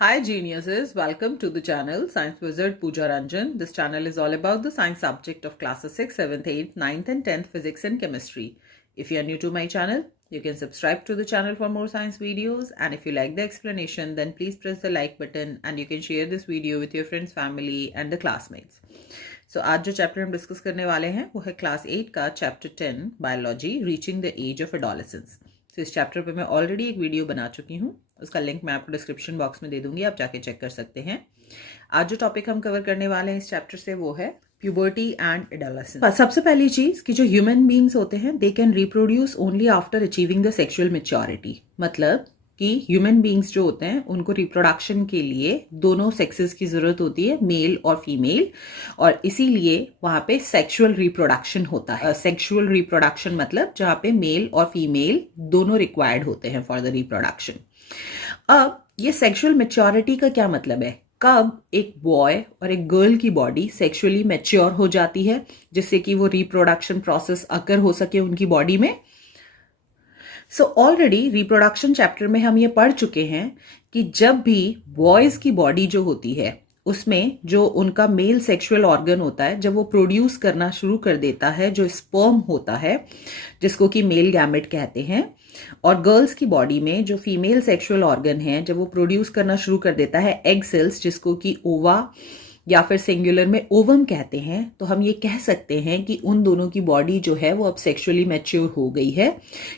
Hi geniuses, welcome to the channel Science Wizard Pooja Ranjan. This channel is all about the science subject of classes 6, 7th, 8th, 9th and 10th physics and chemistry. If you are new to my channel, you can subscribe to the channel for more science videos, and if you like the explanation then please press the like button and you can share this video with your friends, family and the classmates. So आज जो chapter हम discuss करने वाले हैं वो है class 8 का chapter 10 biology reaching the age of adolescence. तो इस चैप्टर पे मैं ऑलरेडी एक वीडियो बना चुकी हूँ, उसका लिंक मैं आपको डिस्क्रिप्शन बॉक्स में दे दूंगी, आप जाके चेक कर सकते हैं। आज जो टॉपिक हम कवर करने वाले हैं इस चैप्टर से वो है प्यूबर्टी एंड एडोलेसेंस। सबसे पहली चीज कि जो ह्यूमन बीइंग्स होते हैं they can reproduce only after achieving the sexual maturity. मतलब कि ह्यूमन बीइंग्स जो होते हैं उनको रिप्रोडक्शन के लिए दोनों सेक्सेस की जरूरत होती है, मेल और फीमेल, और इसीलिए वहां पे सेक्सुअल रिप्रोडक्शन होता है। सेक्सुअल रिप्रोडक्शन मतलब जहां पे मेल और फीमेल दोनों रिक्वायर्ड होते हैं फॉर द रिप्रोडक्शन। अब ये सेक्सुअल मैच्योरिटी का क्या मतलब है? कब एक बॉय और एक गर्ल की बॉडी सेक्सुअली मैच्योर हो जाती है जिससे कि वो रिप्रोडक्शन प्रोसेस अकर हो सके उनकी बॉडी में। सो ऑलरेडी रिप्रोडक्शन चैप्टर में हम ये पढ़ चुके हैं कि जब भी बॉयज की बॉडी जो होती है उसमें जो उनका मेल सेक्सुअल ऑर्गन होता है जब वो प्रोड्यूस करना शुरू कर देता है, जो स्पर्म होता है जिसको कि मेल गैमेट कहते हैं, और गर्ल्स की बॉडी में जो फीमेल सेक्सुअल ऑर्गन है जब वो प्रोड्यूस करना शुरू कर देता है एग सेल्स जिसको कि ओवा या फिर सिंगुलर में ओवम कहते हैं, तो हम ये कह सकते हैं कि उन दोनों की बॉडी जो है वो अब सेक्सुअली मैच्योर हो गई है।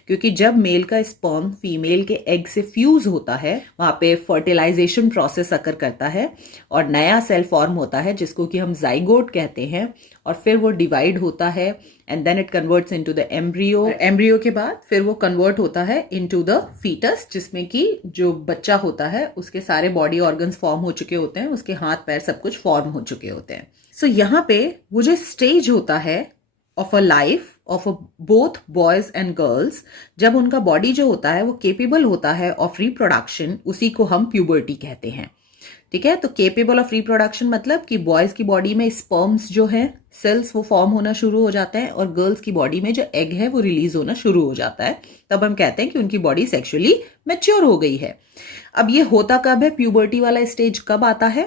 क्योंकि जब मेल का स्पर्म फीमेल के एग से फ्यूज होता है वहां पे फर्टिलाइजेशन प्रोसेस अकर करता है और नया सेल फॉर्म होता है जिसको कि हम जाइगोट कहते हैं, और फिर वो डिवाइड होता है and then it converts into the embryo. Embryo के बाद फिर वो कन्वर्ट होता है इनटू द फीटस जिसमें कि जो बच्चा होता है उसके सारे बॉडी ऑर्गन्स फॉर्म हो चुके होते हैं, उसके हाथ पैर सब कुछ फॉर्म हो चुके होते हैं। सो यहाँ पे वो जो स्टेज होता है of a life of both boys and girls, जब उनका बॉडी जो होता है वो केपेबल होता है ऑफ रिप्रोडक्शन, उसी को हम प्यूबर्टी कहते हैं। ठीक है, तो केपेबल ऑफ रिप्रोडक्शन मतलब कि बॉयज की बॉडी में स्पर्म्स जो है सेल्स वो फॉर्म होना शुरू हो जाते हैं और गर्ल्स की बॉडी में जो एग है वो रिलीज होना शुरू हो जाता है, तब हम कहते हैं कि उनकी बॉडी सेक्सुअली मैच्योर हो गई है। अब ये होता कब है, प्यूबर्टी वाला स्टेज कब आता है?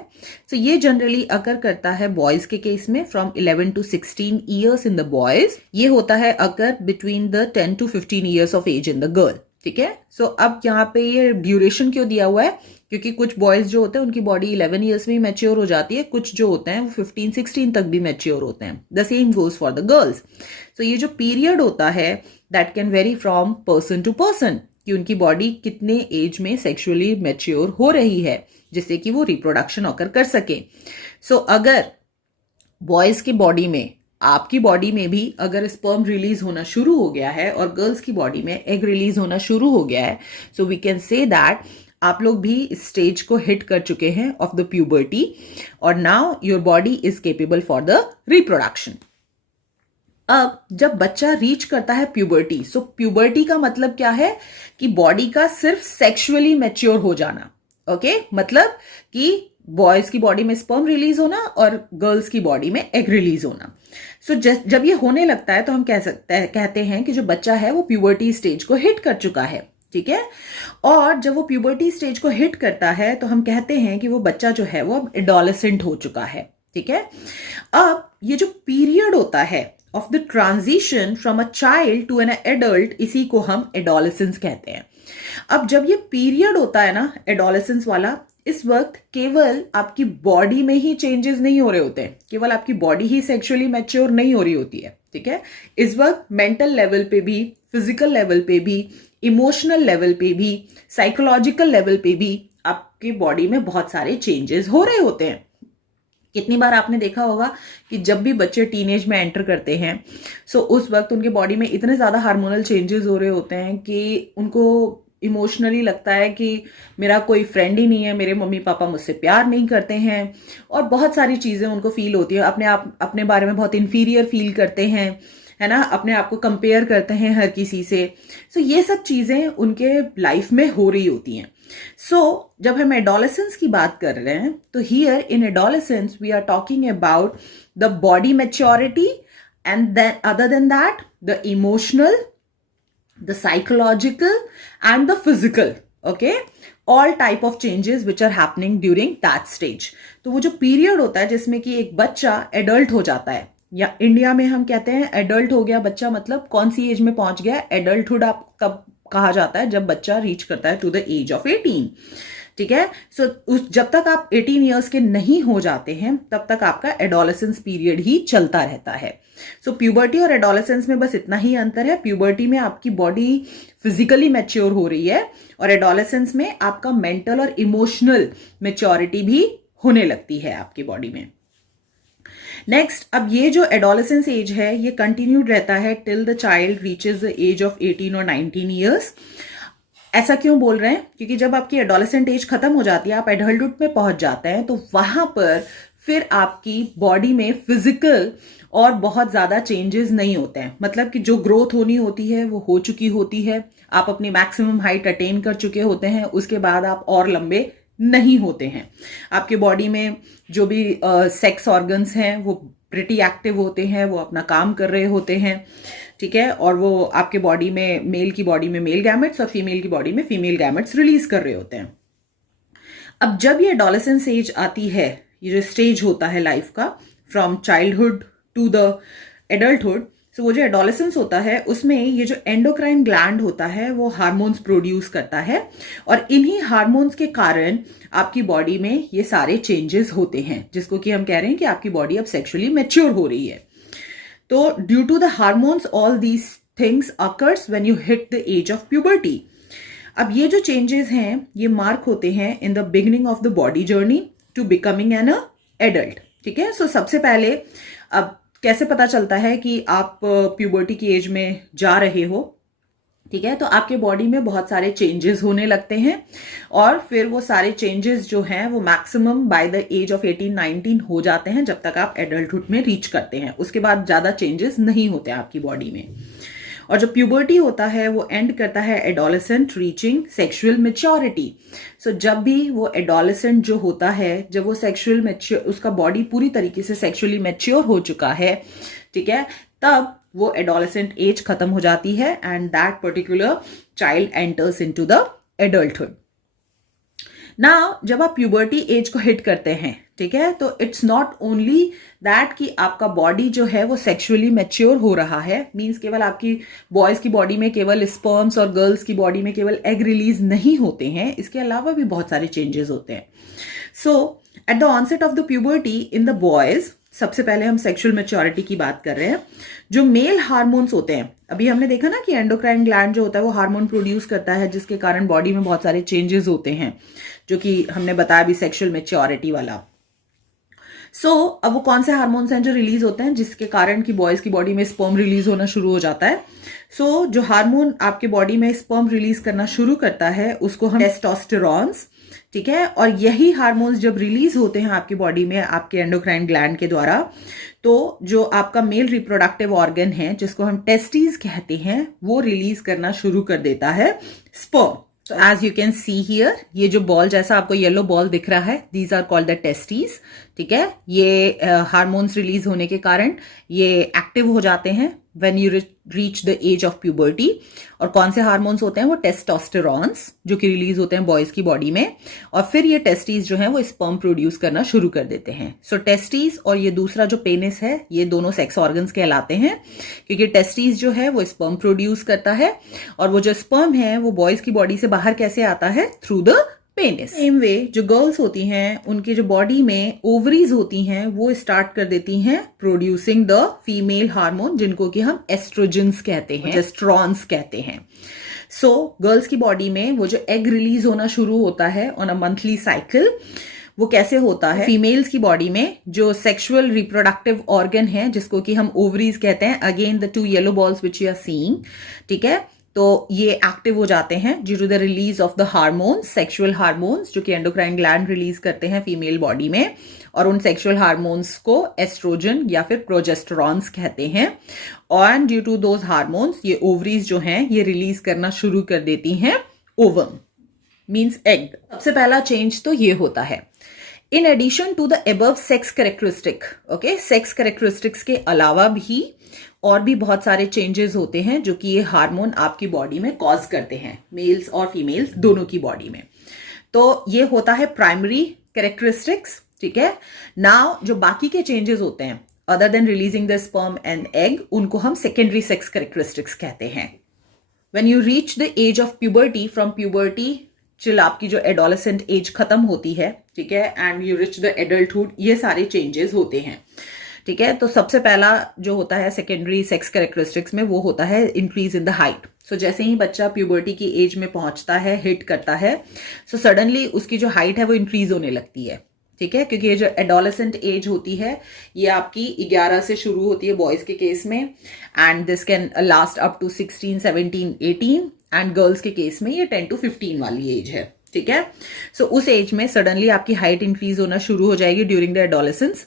तो ये जनरली अकर करता है बॉयज के केस में from 11 to 16 years in the boys. ये होता है occur between the 10 to 15 years of age in the girl. ठीक है, सो अब यहाँ पे ये ड्यूरेशन क्यों दिया हुआ है? क्योंकि कुछ बॉयज जो होते हैं उनकी बॉडी 11 ईयर्स में ही मैच्योर हो जाती है, कुछ जो होते हैं वो 15-16 तक भी मैच्योर होते हैं। The same goes for the girls. So ये जो पीरियड होता है that can vary from person to person कि उनकी बॉडी कितने एज में सेक्सुअली मैच्योर हो रही है जिससे कि वो रिप्रोडक्शन ऑकर कर सके। सो अगर बॉयज की बॉडी में, आपकी बॉडी में भी अगर स्पर्म रिलीज होना शुरू हो गया है और गर्ल्स की बॉडी में एग रिलीज होना शुरू हो गया है, so we can say that आप लोग भी इस स्टेज को हिट कर चुके हैं ऑफ द प्यूबर्टी और now your body is capable for the reproduction. अब जब बच्चा रीच करता है प्यूबर्टी, सो प्यूबर्टी का मतलब क्या है कि बॉडी का सिर्फ सेक्सुअली मैच्योर हो जाना। ओके, मतलब कि बॉयज की बॉडी में स्पर्म रिलीज होना और गर्ल्स की बॉडी में एग रिलीज होना। सो जब ये होने लगता है तो हम कहते हैं कि जो बच्चा है वो प्यूबर्टी स्टेज को हिट कर चुका है। ठीक है, और जब वो प्यूबर्टी स्टेज को हिट करता है तो हम कहते हैं कि वो बच्चा जो है वो अब एडोलेसेंट हो चुका है। ठीक है, अब ये जो पीरियड होता है of the transition from a child to an adult, इसी को हम एडोलेसेंस कहते हैं। अब जब ये पीरियड होता है ना एडोलेसेंस वाला, इस वक्त केवल आपकी बॉडी में ही चेंजेस नहीं हो रहे होते हैं, केवल आपकी बॉडी ही सेक्सुअली मैच्योर नहीं हो रही होती है। ठीक है, इस वक्त मेंटल लेवल पे भी, फिजिकल लेवल पे भी, इमोशनल लेवल पे भी, साइकोलॉजिकल लेवल पे भी आपकी बॉडी में बहुत सारे चेंजेस हो रहे होते हैं। कितनी बार आपने देखा होगा कि जब भी बच्चे टीनेज में एंटर करते हैं सो उस वक्त उनके बॉडी में इतने ज्यादा हार्मोनल चेंजेस हो रहे होते हैं कि उनको इमोशनली लगता है कि मेरा कोई फ्रेंड ही नहीं है, मेरे मम्मी पापा मुझसे प्यार नहीं करते हैं, और बहुत सारी चीजें उनको फील होती है। अपने बारे में बहुत इंफीरियर फील करते हैं, है ना, अपने आप को कंपेयर करते हैं हर किसी से। सो ये सब चीजें उनके लाइफ में हो रही होती हैं। सो जब हम एडोलेसेंस की बात कर रहे हैं तो here in adolescence we are talking about the body maturity and then other than that the emotional, the psychological and the physical, okay, all type of changes which are happening during that stage. तो वो जो period होता है जिसमें कि एक बच्चा adult हो जाता है, या इंडिया में हम कहते हैं एडल्ट हो गया बच्चा, मतलब कौन सी एज में पहुंच गया, एडल्टहुड आप तब कहा जाता है जब बच्चा रीच करता है टू द एज ऑफ 18। ठीक है, सो उस जब तक आप 18 ईयर्स के नहीं हो जाते हैं तब तक आपका एडोलेसेंस पीरियड ही चलता रहता है। सो प्यूबर्टी और एडोलेसेंस में बस इतना ही अंतर है, प्यूबर्टी में आपकी बॉडी फिजिकली मैच्योर हो रही है और एडोलेसेंस में आपका मेंटल और इमोशनल मैच्योरिटी भी होने लगती है आपकी बॉडी में। नेक्स्ट, अब ये जो एडोलेसेंस एज है ये कंटिन्यूड रहता है till the child reaches the age of 18 और 19 ईयर्स। ऐसा क्यों बोल रहे हैं? क्योंकि जब आपकी एडोलेसेंट एज खत्म हो जाती है, आप एडल्टहुड में पहुंच जाते हैं, तो वहां पर फिर आपकी बॉडी में फिजिकल और बहुत ज्यादा चेंजेस नहीं होते हैं। मतलब कि जो ग्रोथ होनी होती है वो हो चुकी होती है, आप अपनी मैक्सिमम हाइट अटेन कर चुके होते हैं, उसके बाद आप और लंबे नहीं होते हैं। आपके बॉडी में जो भी सेक्स ऑर्गन्स हैं वो प्रिटी एक्टिव होते हैं, वो अपना काम कर रहे होते हैं। ठीक है, और वो आपके बॉडी में, मेल की बॉडी में मेल गैमेट्स और फीमेल की बॉडी में फीमेल गैमेट्स रिलीज कर रहे होते हैं। अब जब ये एडोलेसेंस एज आती है, ये जो स्टेज होता है लाइफ का from childhood to the adulthood, so वो जो एडोलेसेंस होता है उसमें ये जो एंडोक्राइन ग्लैंड होता है वो हार्मोन्स प्रोड्यूस करता है, और इन्हीं हार्मोन्स के कारण आपकी बॉडी में ये सारे चेंजेस होते हैं, जिसको कि हम कह रहे हैं कि आपकी बॉडी अब सेक्सुअली मैच्योर हो रही है। तो due to the hormones all these things occurs when you hit the age of puberty. अब ये जो चेंजेस हैं ये मार्क होते हैं in the beginning of the body journey to becoming an adult. ठीक है, सो सबसे पहले अब कैसे पता चलता है कि आप प्यूबर्टी की एज में जा रहे हो? ठीक है, तो आपके बॉडी में बहुत सारे चेंजेस होने लगते हैं, और फिर वो सारे चेंजेस जो हैं वो maximum by the age of 18-19 हो जाते हैं, जब तक आप एडल्टहुड में रीच करते हैं। उसके बाद ज्यादा चेंजेस नहीं होते आपकी बॉडी में। और जो प्यूबर्टी होता है वो एंड करता है एडोलेसेंट रीचिंग सेक्सुअल मैच्योरिटी। सो जब भी वो एडोलेसेंट जो होता है, जब वो सेक्सुअल मैच्योर, उसका बॉडी पूरी तरीके से सेक्सुअली मैच्योर हो चुका है, ठीक है, तब वो एडोलेसेंट एज खत्म हो जाती है and that particular child enters into the adulthood. Now जब आप प्यूबर्टी एज को हिट करते हैं, ठीक है, तो इट्स नॉट ओनली दैट कि आपका बॉडी जो है वो सेक्सुअली मैच्योर हो रहा है, मींस केवल आपकी बॉयज की बॉडी में केवल स्पर्म्स और गर्ल्स की बॉडी में केवल एग रिलीज नहीं होते हैं, इसके अलावा भी बहुत सारे चेंजेस होते हैं। So at the onset of the puberty in the boys, सबसे पहले हम सेक्सुअल मैच्योरिटी की बात कर रहे हैं। जो मेल हार्मोन्स होते हैं, अभी हमने देखा ना कि एंडोक्राइन ग्लैंड जो होता है वो हार्मोन प्रोड्यूस करता है, जिसके कारण बॉडी में बहुत सारे चेंजेस होते हैं, जो कि हमने बताया भी सेक्सुअल मैच्योरिटी वाला। अब वो कौन से हार्मोन्स हैं जो रिलीज होते हैं जिसके कारण कि बॉयज की बॉडी में स्पर्म रिलीज होना शुरू हो जाता है? जो हार्मोन आपके बॉडी में स्पर्म रिलीज करना शुरू करता है उसको हम टेस्टोस्टेरॉन्स, ठीक है, और यही हार्मोन्स जब रिलीज होते हैं आपकी बॉडी में आपके एंडोक्राइन ग्लैंड के द्वारा, तो जो आपका मेल रिप्रोडक्टिव ऑर्गन है जिसको हम टेस्टिस कहते हैं, वो रिलीज करना शुरू कर देता है sperm. So as you can see here, ये जो बॉल जैसा आपको येलो बॉल दिख रहा है, these are called the testes, ठीक है। ये हार्मोन्स रिलीज होने के कारण ये एक्टिव हो जाते हैं when you reach the age of puberty। और कौन से हार्मोन्स होते हैं? वो टेस्टोस्टेरॉन्स, जो कि रिलीज होते हैं बॉयज की बॉडी में, और फिर ये टेस्टिस जो है वो स्पर्म प्रोड्यूस करना शुरू कर देते हैं। सो टेस्टिस और ये दूसरा जो पेनिस है, ये दोनों सेक्स ऑर्गन्स कहलाते हैं, क्योंकि टेस्टिस जो है वो स्पर्म प्रोड्यूस करता है, और वो जो स्पर्म है वो बॉयज की बॉडी से बाहर कैसे आता है? Through the penis. Same way जो गर्ल्स होती हैं उनकी जो बॉडी में ओवरीज होती हैं वो स्टार्ट कर देती हैं प्रोड्यूसिंग द फीमेल हार्मोन, जिनको कि हम एस्ट्रोजेंस कहते हैं, जेस्ट्रॉन्स कहते हैं। गर्ल्स की बॉडी में वो जो एग रिलीज होना शुरू होता है ऑन अ मंथली साइकिल, वो कैसे होता है? फीमेल्स की बॉडी में जो सेक्सुअल रिप्रोडक्टिव ऑर्गन है जिसको कि हम ओवरीज कहते हैं, again the 2 yellow balls which you are seeing, ठीक है, तो ये एक्टिव हो जाते हैं due to the release of the hormones, sexual hormones, जो कि एंडोक्राइन ग्लैंड रिलीज करते हैं फीमेल बॉडी में, और उन सेक्सुअल हार्मोन्स को एस्ट्रोजन या फिर प्रोजेस्टेरॉन्स कहते हैं। और ड्यू टू दोज हार्मोन्स ये ओवरीज जो हैं ये रिलीज करना शुरू कर देती हैं ओवम, मीन्स एग। सबसे पहला चेंज तो ये होता है। In addition to the above sex characteristic, okay, sex characteristics के अलावा भी और भी बहुत सारे चेंजेस होते हैं जो कि ये हार्मोन आपकी बॉडी में कॉज करते हैं, मेल्स और फीमेल्स दोनों की बॉडी में। तो ये होता है प्राइमरी कैरेक्टरिस्टिक्स, ठीक है। नाउ जो बाकी के चेंजेस होते हैं other than releasing the sperm and egg, उनको हम सेकेंडरी सेक्स कैरेक्टरिस्टिक्स कहते हैं। When you reach the age of puberty, from puberty till आपकी जो एडोलेसेंट एज खत्म होती है, ठीक है, and you reach the adulthood, ये सारे चेंजेस होते हैं, ठीक है। तो सबसे पहला जो होता है सेकेंडरी सेक्स कैरेक्टरिस्टिक्स में, वो होता है इंक्रीज इन द हाइट। सो जैसे ही बच्चा प्यूबर्टी की एज में पहुंचता है, हिट करता है, सो सडनली उसकी जो हाइट है वो इंक्रीज होने लगती है, ठीक है, क्योंकि ये जो एडोलेसेंट एज होती है ये आपकी 11 से शुरू होती है बॉयज के केस में, and this can last up to 16, 17, 18, and girls के केस में ये 10 to 15 वाली एज है, ठीक है। सो उस एज में सडनली आपकी हाइट इंक्रीज होना शुरू हो जाएगी during the adolescence,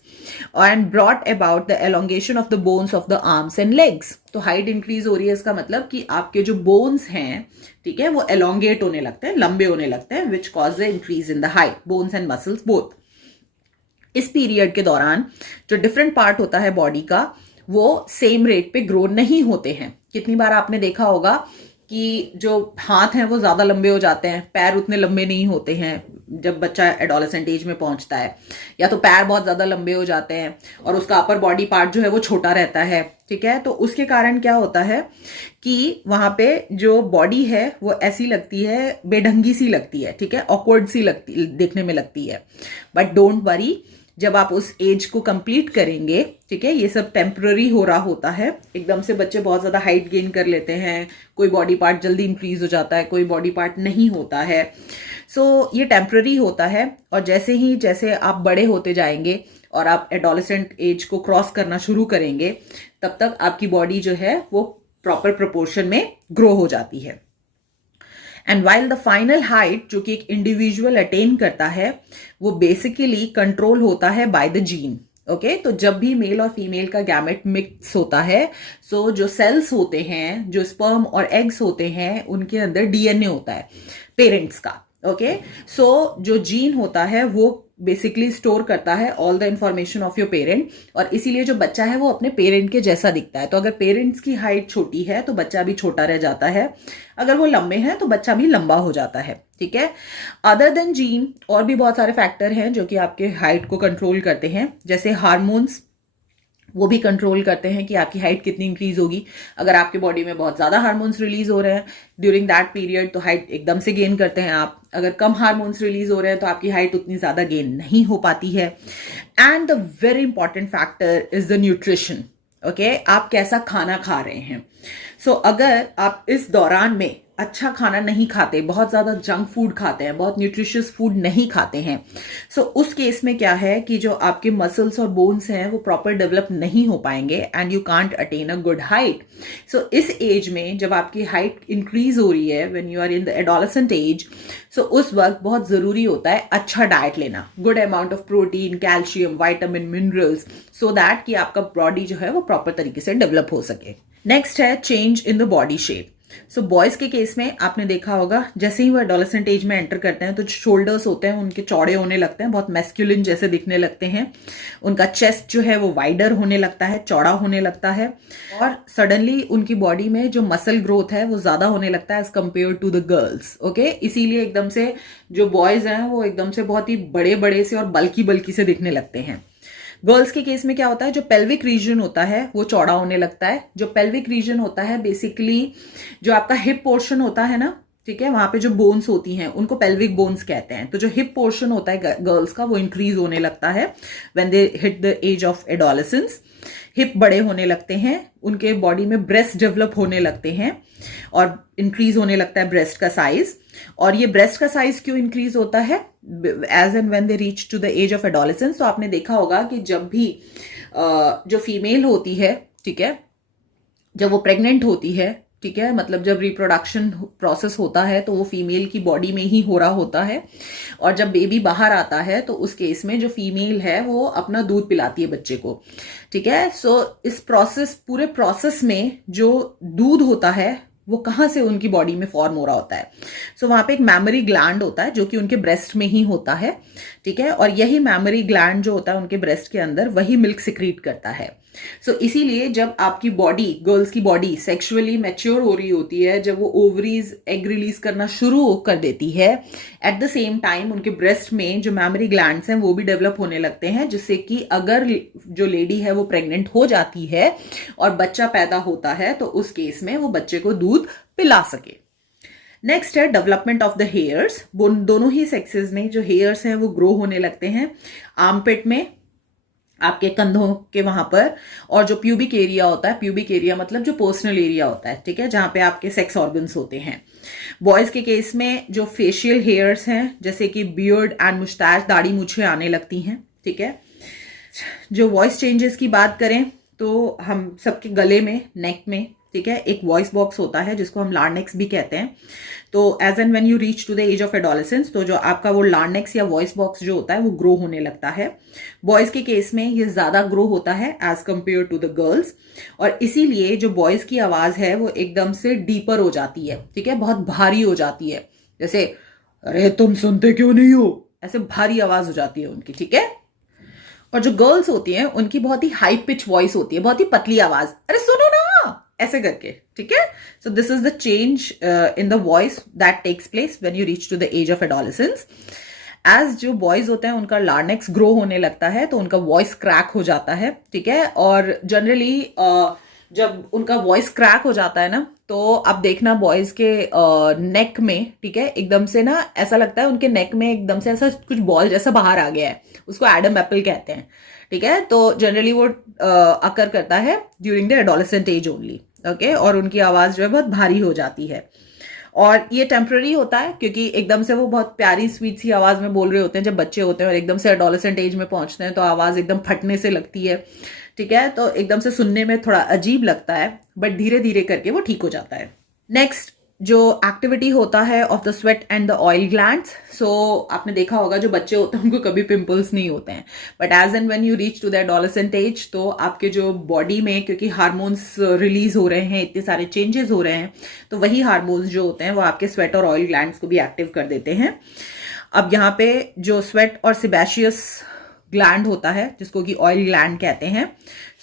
and brought about the elongation of the bones of the arms and legs. तो हाइट इंक्रीज हो रही है, इसका मतलब कि आपके जो बोन्स हैं, ठीक है, वो एलोंगेट होने लगते हैं, लंबे होने लगते हैं, which cause the increase in the height, bones and muscles both. इस पीरियड के दौरान जो डिफरेंट पार्ट होता है बॉडी का, वो सेम रेट पे ग्रो नहीं होते हैं। कितनी बार आपने देखा होगा कि जो हाथ हैं वो ज्यादा लंबे हो जाते हैं, पैर उतने लंबे नहीं होते हैं जब बच्चा एडोलेसेंट एज में पहुंचता है, या तो पैर बहुत ज्यादा लंबे हो जाते हैं और उसका अपर बॉडी पार्ट जो है वो छोटा रहता है, ठीक है। तो उसके कारण क्या होता है कि वहां पे जो बॉडी है वो ऐसी लगती है, बेढंगी सी लगती है, ठीक है, ऑकवर्ड सी लगती, देखने में लगती है। बट डोंट वरी, जब आप उस एज को कंप्लीट करेंगे, ठीक है, ये सब टेम्पररी हो रहा होता है। एकदम से बच्चे बहुत ज्यादा हाइट गेन कर लेते हैं, कोई बॉडी पार्ट जल्दी इंक्रीज हो जाता है, कोई बॉडी पार्ट नहीं होता है। सो ये टेम्पररी होता है, और जैसे आप बड़े होते जाएंगे और आप एडोलेसेंट एज को क्रॉस करना शुरू करेंगे, तब तक आपकी बॉडी जो है वो प्रॉपर प्रोपोर्शन में ग्रो हो जाती है। And while the final height जो कि एक इंडिविजुअल अटेन करता है, वो बेसिकली कंट्रोल होता है बाय द जीन, ओके। तो जब भी मेल और फीमेल का गैमेट मिक्स होता है, सो जो सेल्स होते हैं, जो स्पर्म और एग्स होते हैं, उनके अंदर डीएनए होता है पेरेंट्स का, ओके। सो जो जीन होता है वो बेसिकली स्टोर करता है all the information of your parent, और इसीलिए जो बच्चा है वो अपने पेरेंट के जैसा दिखता है। तो अगर पेरेंट्स की हाइट छोटी है तो बच्चा भी छोटा रह जाता है, अगर वो लंबे हैं तो बच्चा भी लंबा हो जाता है, ठीक है। अदर देन जीन और भी बहुत सारे फैक्टर हैं जो कि आपके हाइट को कंट्रोल करते हैं, जैसे हार्मोन्स, वो भी कंट्रोल करते हैं कि आपकी हाइट कितनी इंक्रीज होगी। अगर आपके बॉडी में बहुत ज्यादा हार्मोन्स रिलीज हो रहे हैं ड्यूरिंग दैट पीरियड, तो हाइट एकदम से गेन करते हैं आप। अगर कम हार्मोन्स रिलीज हो रहे हैं तो आपकी हाइट उतनी ज्यादा गेन नहीं हो पाती है। And the very important factor is the nutrition, okay. आप कैसा खाना खा रहे हैं। सो अगर आप इस दौरान में अच्छा खाना नहीं खाते, बहुत ज्यादा जंक फूड खाते हैं, बहुत न्यूट्रिशियस फूड नहीं खाते हैं, सो उस केस में क्या है कि जो आपके मसल्स और बोन्स हैं वो प्रॉपर डेवलप नहीं हो पाएंगे, and you can't attain a good height. So इस एज में जब आपकी हाइट इंक्रीज हो रही है, when you are in the adolescent age, so उस वक्त बहुत जरूरी होता है अच्छा डाइट लेना, good amount of protein, calcium, vitamin, minerals, so that कि आपका बॉडी जो है वो प्रॉपर तरीके से डेवलप हो सके। नेक्स्ट है change in the body shape. So boys के केस में आपने देखा होगा, जैसे ही वो एडोलेसेंट एज में एंटर करते हैं तो जो शोल्डर्स होते हैं उनके चौड़े होने लगते हैं, बहुत मैस्कुलिन जैसे दिखने लगते हैं। उनका चेस्ट जो है वो वाइडर होने लगता है, चौड़ा होने लगता है, और सडनली उनकी बॉडी में जो मसल ग्रोथ है वो ज्यादा होने लगता है as compare to the girls, okay. इसीलिए एकदम से जो बॉयज हैं वो एकदम से बहुत ही बड़े बड़े से और बल्की बल्की से दिखने लगते हैं। गर्ल्स के केस में क्या होता है, जो पेल्विक रीजन होता है वो चौड़ा होने लगता है। जो पेल्विक रीजन होता है बेसिकली जो आपका हिप पोर्शन होता है ना, ठीक है, वहां पे जो बोन्स होती हैं उनको पेल्विक बोन्स कहते हैं। तो जो हिप पोर्शन होता है गर्ल्स का वो इंक्रीज होने लगता है when they hit the age of adolescence. Hip बड़े होने लगते हैं, उनके बॉडी में ब्रेस्ट डेवलप होने लगते हैं और इंक्रीज होने लगता है ब्रेस्ट का साइज। और ये ब्रेस्ट का साइज क्यों इंक्रीज होता है, as and when they reach to the age of adolescence. तो आपने देखा होगा कि जब भी जो फीमेल होती है, ठीक है, जब वो प्रेग्नेंट होती है, ठीक है, मतलब जब रिप्रोडक्शन प्रोसेस होता है तो वो फीमेल की बॉडी में ही हो रहा होता है, और जब बेबी बाहर आता है तो उस केस में जो फीमेल है वो अपना दूध पिलाती है बच्चे को, ठीक है। सो इस पूरे प्रोसेस में जो दूध होता है वो कहाँ से उनकी बॉडी में फॉर्म हो रहा होता है। सो वहां पे एक मैमरी ग्लैंड होता है जो कि उनके ब्रेस्ट में ही होता है, ठीक है, और यही मैमरी ग्लैंड जो होता है उनके ब्रेस्ट के अंदर वही मिल्क सिक्रीट करता है। सो इसीलिए जब आपकी बॉडी, गर्ल्स की बॉडी सेक्सुअली मैच्योर हो रही होती है, जब वो ओवरीज एग रिलीज करना शुरू कर देती है, एट द सेम टाइम उनके ब्रेस्ट में जो मैमरी ग्लैंड्स हैं वो भी डेवलप होने लगते हैं, जिससे कि अगर जो लेडी है वो प्रेग्नेंट हो जाती है और बच्चा पैदा होता है तो उस केस में वो बच्चे को दूध पिला सके। नेक्स्ट है डेवलपमेंट ऑफ द हेयर्स। दोनों ही सेक्सेस में जो हेयर्स हैं वो ग्रो होने लगते हैं, आर्मपिट में, आपके कंधों के वहां पर, और जो प्यूबिक एरिया होता है, प्यूबिक एरिया मतलब जो पर्सनल एरिया होता है, ठीक है, जहां पे आपके सेक्स ऑर्गन्स होते हैं। बॉयज के केस में जो फेशियल हेयर्स हैं, जैसे कि बियर्ड एंड मुस्टैच, दाढ़ी मूछें आने लगती हैं, ठीक है। जो वॉइस चेंजेस की बात करें तो हम सबके गले में, नेक में, ठीक है, एक वॉइस बॉक्स होता है जिसको हम लार्नेक्स भी कहते हैं। तो as and when you reach to the age of adolescence, तो जो आपका वो लार्नेक्स या वॉइस बॉक्स जो होता है वो ग्रो होने लगता है। बॉयज के केस में ये ज्यादा ग्रो होता है as compare to the girls, और इसीलिए जो बॉयज की आवाज है वो एकदम से डीपर हो जाती है, ठीक है, बहुत भारी हो जाती है, जैसे अरे तुम सुनते क्यों नहीं हो, ऐसे भारी आवाज हो जाती है उनकी, ठीक है। और जो गर्ल्स होती हैं उनकी बहुत ही हाई पिच वॉइस होती है, बहुत ही पतली आवाज, अरे सुनो ना, ऐसे करके, ठीक है। So this is the change in the voice that takes place when you reach to the age of adolescence. As जो बॉयज होते हैं उनका लार्नेक्स ग्रो होने लगता है तो उनका वॉइस क्रैक हो जाता है, ठीक है। और जनरली जब उनका वॉइस क्रैक हो जाता है ना, तो आप देखना बॉयज के नेक में, ठीक है, एकदम से ना ऐसा लगता है उनके नेक में एकदम से ऐसा कुछ बॉल जैसा बाहर आ गया है, उसको एडम एप्पल कहते हैं, ठीक है। तो जनरली वो अकर करता है during the adolescent age only, okay. और उनकी आवाज जो है बहुत भारी हो जाती है, और ये टेम्पररी होता है क्योंकि एकदम से वो बहुत प्यारी स्वीट सी आवाज में बोल रहे होते हैं जब बच्चे होते हैं, और एकदम से एडोलेसेंट एज में पहुंचते हैं तो आवाज एकदम फटने से लगती है, ठीक है। तो एकदम से सुनने में थोड़ा अजीब लगता है, बट धीरे धीरे करके वो ठीक हो जाता है। नेक्स्ट जो एक्टिविटी होता है of the sweat and the oil glands. So आपने देखा होगा जो बच्चे होते हैं उनको कभी पिंपल्स नहीं होते हैं, but as and when you reach to the adolescent age, तो आपके जो बॉडी में, क्योंकि हार्मोन्स रिलीज हो रहे हैं, इतने सारे चेंजेस हो रहे हैं, तो वही हार्मोन्स जो होते हैं वो आपके स्वेट और ऑयल ग्लैंड्स को भी एक्टिव कर देते हैं। अब यहाँ पे जो स्वेट और सिबेशियस ग्लैंड होता है जिसको कि ऑयल ग्लैंड कहते हैं,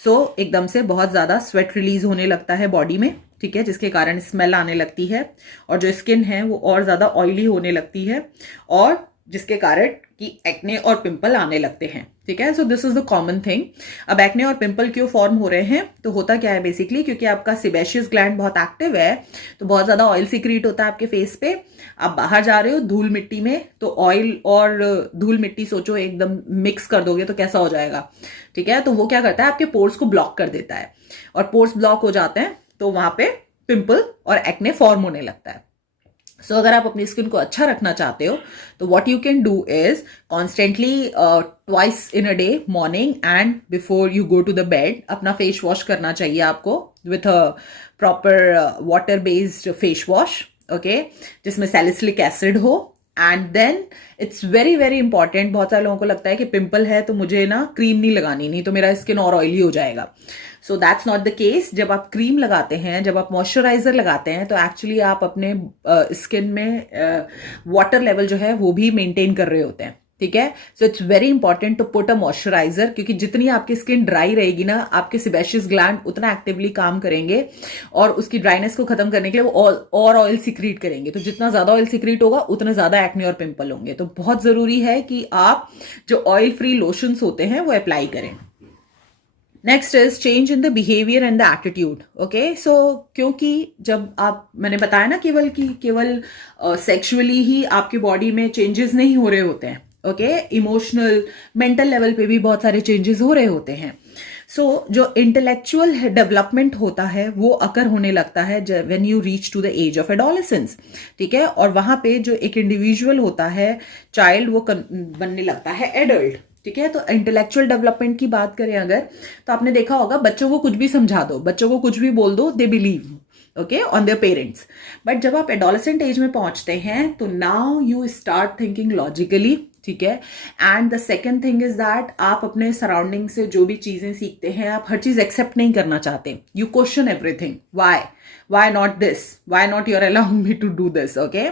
सो एकदम से बहुत ज्यादा स्वेट रिलीज होने लगता है बॉडी में, ठीक है, जिसके कारण स्मेल आने लगती है, और जो स्किन है वो और ज्यादा ऑयली होने लगती है, और जिसके कारण कि एक्ने और पिंपल आने लगते हैं, ठीक है। So this is the common thing. अब एक्ने और पिंपल क्यों फॉर्म हो रहे हैं, तो होता क्या है बेसिकली, क्योंकि आपका सिबेशियस ग्लैंड बहुत एक्टिव है, तो बहुत ज्यादा ऑयल सीक्रेट होता है आपके फेस पे। आप बाहर जा रहे हो धूल मिट्टी में, तो ऑयल और धूल मिट्टी सोचो एकदम मिक्स कर दोगे तो कैसा हो जाएगा, ठीक है। तो वो क्या करता है, आपके पोर्स को ब्लॉक कर देता है, और पोर्स ब्लॉक हो जाते हैं तो वहां पे पिंपल और एक्ने फॉर्म होने लगता है। सो अगर आप अपनी स्किन को अच्छा रखना चाहते हो तो what you can do is constantly twice in a day, morning and before you go to the bed, अपना फेस वॉश करना चाहिए आपको with a proper water based face wash, okay, जिसमें सैलिसिलिक एसिड हो। And then it's very very important, बहुत सारे लोगों को लगता है कि पिंपल है तो मुझे ना क्रीम नहीं लगानी, नहीं तो मेरा स्किन और ऑयली हो जाएगा। So that's not the case. जब आप क्रीम लगाते हैं, जब आप मॉइस्चराइजर लगाते हैं, तो एक्चुअली आप अपने स्किन में वाटर लेवल जो है वो भी मेंटेन कर रहे होते हैं, ठीक है। So it's very important to put a moisturizer, क्योंकि जितनी आपकी स्किन ड्राई रहेगी ना, आपके सिबेशियस ग्लैंड उतना एक्टिवली काम करेंगे और उसकी ड्राइनेस को खत्म करने के लिए वो और ऑयल सीक्रेट करेंगे। तो जितना ज्यादा ऑयल सीक्रेट होगा उतना ज्यादा एक्ने और पिंपल होंगे। तो बहुत जरूरी है कि आप जो ऑयल फ्री लोशंस होते हैं वो अप्लाई करें। Next is change in the behaviour and the attitude, okay. So क्योंकि जब आप, मैंने बताया ना केवल सेक्सुअली ही आपकी बॉडी में चेंजेस नहीं हो रहे होते हैं, ओके, इमोशनल मेंटल लेवल पे भी बहुत सारे चेंजेस हो रहे होते हैं। सो जो इंटेलेक्चुअल डेवलपमेंट होता है वो अकर होने लगता है when you reach to the age of adolescence, ठीक है। और वहां पे जो एक इंडिविजुअल होता है, चाइल्ड, वो बनने लगता है एडल्ट, ठीक है। तो इंटेलेक्चुअल डेवलपमेंट की बात करें अगर, तो आपने देखा होगा बच्चों को कुछ भी समझा दो, बच्चों को कुछ भी बोल दो, they believe, okay, on their parents. But जब आप एडोलेसेंट एज में पहुंचते हैं तो now you start thinking logically, ठीक है। And the second thing is that आप अपने सराउंडिंग से जो भी चीजें सीखते हैं, आप हर चीज एक्सेप्ट नहीं करना चाहते, you question everything, why not this, why not you're allowing me to do this, okay,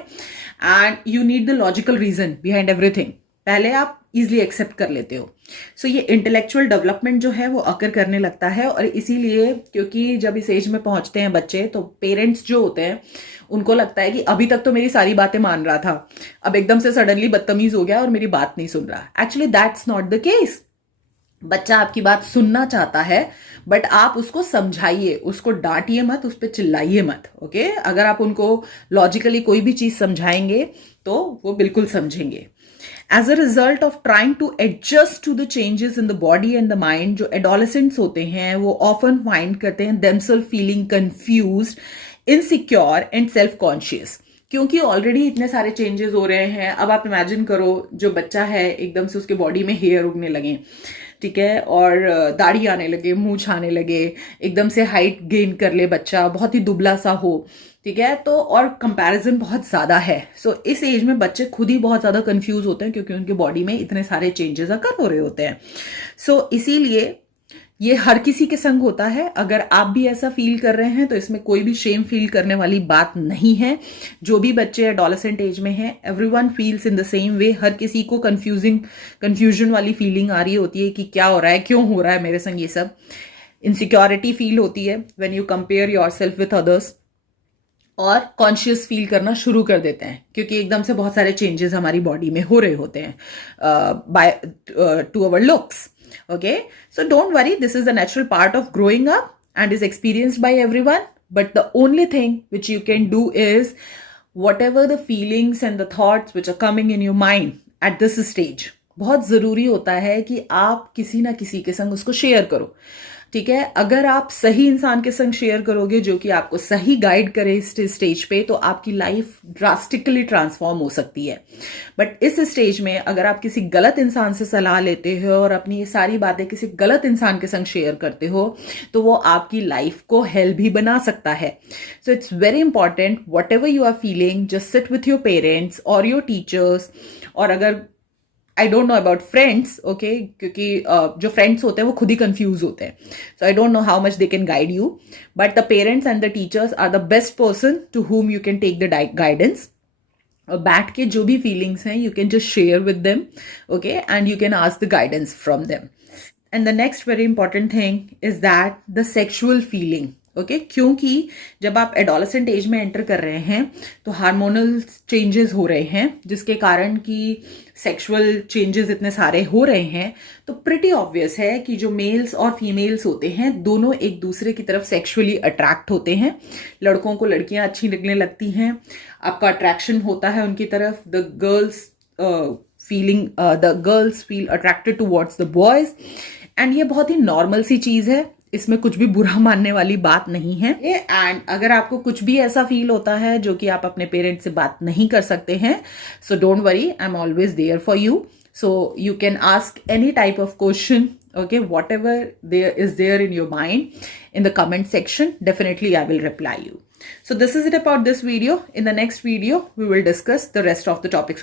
and you need the logical reason behind everything, पहले आप इजिली एक्सेप्ट कर लेते हो। सो ये इंटेलेक्चुअल डेवलपमेंट जो है वो अकर करने लगता है, और इसीलिए क्योंकि जब इस एज में पहुंचते हैं बच्चे, तो पेरेंट्स जो होते हैं उनको लगता है कि अभी तक तो मेरी सारी बातें मान रहा था, अब एकदम से सडनली बदतमीज हो गया और मेरी बात नहीं सुन रहा। Actually that's not the case. बच्चा आपकी बात सुनना चाहता है, बट आप उसको समझाइए, उसको डांटिए मत, उस पर चिल्लाइए मत। ओके, अगर आप उनको लॉजिकली कोई भी चीज समझाएंगे तो वो बिल्कुल समझेंगे। As a result of trying to adjust to the changes in the body and the mind, जो एडोलेसेंट्स होते हैं वो ऑफन फाइंड करते हैं themselves feeling confused, insecure and self conscious. क्योंकि ऑलरेडी इतने सारे चेंजेस हो रहे हैं। अब आप इमेजिन करो, जो बच्चा है एकदम से उसके बॉडी में हेयर उगने लगे, ठीक है, और दाढ़ी आने लगे, मूंछ आने लगे, एकदम से हाइट गेन कर ले बच्चा, बहुत ही दुबला सा हो, ठीक है, तो और कंपैरिजन बहुत ज्यादा है। सो इस एज में बच्चे खुद ही बहुत ज्यादा कंफ्यूज होते हैं, क्योंकि उनके बॉडी में इतने सारे चेंजेस अकर हो रहे होते हैं। सो इसीलिए ये हर किसी के संग होता है। अगर आप भी ऐसा फील कर रहे हैं तो इसमें कोई भी शेम फील करने वाली बात नहीं है। जो भी बच्चे एडोलेसेंट एज में हैं, everyone feels in the same way. हर किसी को कंफ्यूजन वाली फीलिंग आ रही होती है कि क्या हो रहा है, क्यों हो रहा है मेरे संग ये सब। इनसिक्योरिटी फील होती है when you compare yourself with others, और कॉन्शियस फील करना शुरू कर देते हैं, क्योंकि एकदम से बहुत सारे चेंजेस हमारी बॉडी में हो रहे होते हैं by to our looks. Okay, so don't worry, this is a natural part of growing up and is experienced by everyone. But the only thing which you can do is whatever the feelings and the thoughts which are coming in your mind at this stage, बहुत जरूरी होता है कि आप किसी ना किसी के संग उसको शेयर करो, ठीक है। अगर आप सही इंसान के संग शेयर करोगे जो कि आपको सही गाइड करे इस स्टेज पे, तो आपकी लाइफ ड्रास्टिकली ट्रांसफॉर्म हो सकती है। बट इस स्टेज में अगर आप किसी गलत इंसान से सलाह लेते हो और अपनी ये सारी बातें किसी गलत इंसान के संग शेयर करते हो, तो वो आपकी लाइफ को हेल भी बना सकता है। So it's very important, whatever you are feeling, just sit with your parents और योर टीचर्स। और अगर I don't know about friends, okay, क्योंकि जो फ्रेंड्स होते हैं वो खुद ही कंफ्यूज होते हैं, so I don't know how much they can guide you, but the parents and the teachers are the best person to whom you can take the guidance. बैठ के जो भी फीलिंग्स हैं, you can just share with them, okay, and you can ask the guidance from them. And the next very important thing is that the sexual feeling, okay, क्योंकि जब आप adolescent age में enter कर रहे हैं तो hormonal changes हो रहे हैं, जिसके कारण कि सेक्सुअल चेंजेस इतने सारे हो रहे हैं, तो प्रिटी ऑब्वियस है कि जो मेल्स और फीमेल्स होते हैं दोनों एक दूसरे की तरफ सेक्सुअली अट्रैक्ट होते हैं। लड़कों को लड़कियां अच्छी लगने लगती हैं, आपका अट्रैक्शन होता है उनकी तरफ। The girls feel attracted towards the boys, and ये बहुत ही नॉर्मल सी चीज है, इसमें कुछ भी बुरा मानने वाली बात नहीं है। एंड अगर आपको कुछ भी ऐसा फील होता है जो कि आप अपने पेरेंट्स से बात नहीं कर सकते हैं, so don't worry, I am always there for you. So you can ask any type of question, okay, whatever there is there in your mind in the comment section, definitely I will reply you. So this is it about this video. In the next video we will discuss the rest of the topics of